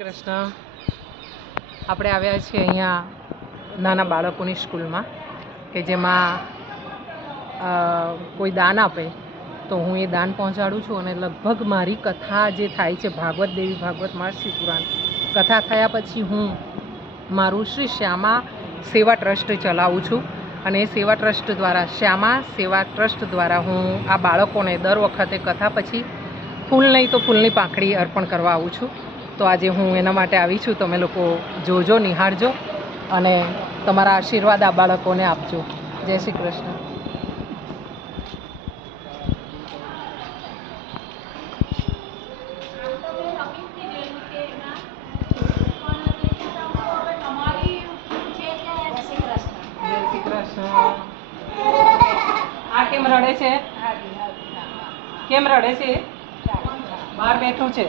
કૃષ્ણ. આપણે આવ્યા છીએ અહીંયા નાના બાળકોની સ્કૂલમાં કે જેમાં કોઈ દાન આપે તો હું એ દાન પહોંચાડું છું અને લગભગ મારી કથા જે થાય છે, ભાગવત દેવી, ભાગવત માસી પુરાણ, કથા થયા પછી હું મારું શ્રી શ્યામા સેવા ટ્રસ્ટ ચલાવું છું અને એ સેવા ટ્રસ્ટ દ્વારા, શ્યામા સેવા ટ્રસ્ટ દ્વારા હું આ બાળકોને દર વખતે કથા પછી ફૂલ નહીં તો ફૂલની પાંખડી અર્પણ કરવા આવું છું. તો આજે હું એના માટે આવી છું. તમે લોકો જોજો નિહાળજો અને તમારા આશીર્વાદ આ બાળકોને આપજો. જય શ્રી કૃષ્ણ. આ કેમ રડે છે? કેમ રડે છે? બહાર બેઠું છે?